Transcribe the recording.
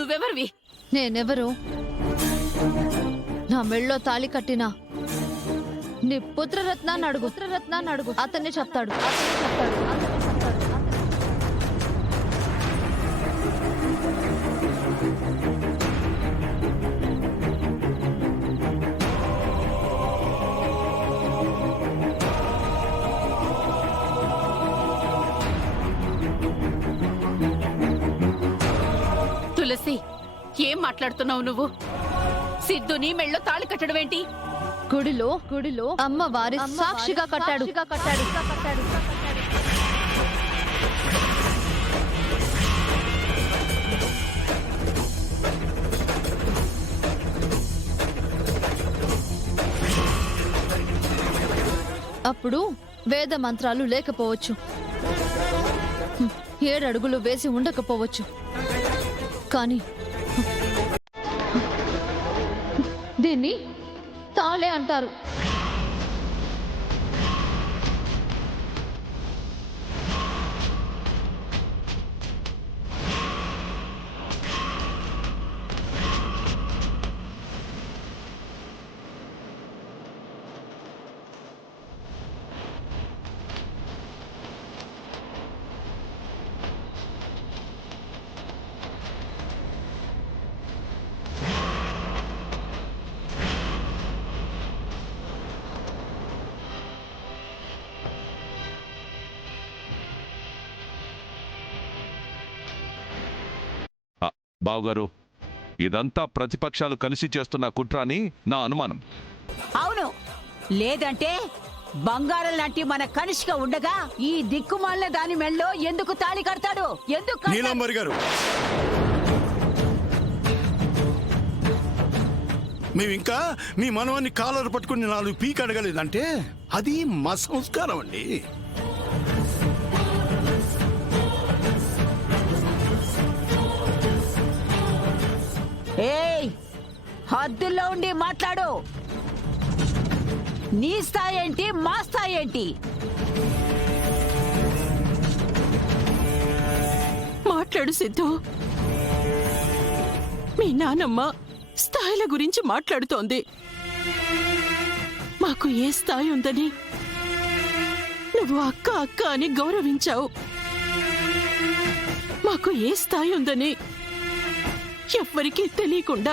నువ్వెవరివి? నేనెవరు? నా మెళ్ళో తాళి కట్టిన నీ పుత్రరత్నాన్ని అడుగు. అతన్ని చెప్తాడు. తులసి, ఏం మాట్లాడుతున్నావు నువ్వు? సిద్ధుని మెళ్ళో తాళి కట్టడం ఏంటి? గుడిలో అమ్మవారి సాక్షిగా కట్టాడు. అప్పుడు వేద మంత్రాలు లేకపోవచ్చు, 7 అడుగులు వేసి ఉండకపోవచ్చు, కానీ దీన్ని తాళే అంటారు. బావగారు, ఇదంతా ప్రతిపక్షాలు కలిసి చేస్తున్న కుట్ర అని నా అనుమానం. అవును, లేదంటే బంగారం లాంటి మన కనిష్క ఉండగా ఈ దిక్కుమాలిన దాని మెళ్ళో ఎందుకు తాళి కడతాడు? ఎందుకు? నీలాంబరి గారు, మేమింకా మీ మనవాన్ని కాలర్ పట్టుకుని 4 పీక్ అడగలేదంటే అది మా సంస్కారం అండి. ఏయ్, హద్దుల్లో ఉండి మాట్లాడు. నీ స్థాయి ఏంటి, మా స్థాయి ఏంటి? మాట్లాడు సిద్ధు. మీ నానమ్మ స్థాయిల గురించి మాట్లాడుతోంది. మాకు ఏ స్థాయి ఉందని నువ్వు అక్క అక్క అని గౌరవించావు. మాకు ఏ స్థాయి ఉందని ఎవ్వరికీ తెలియకుండా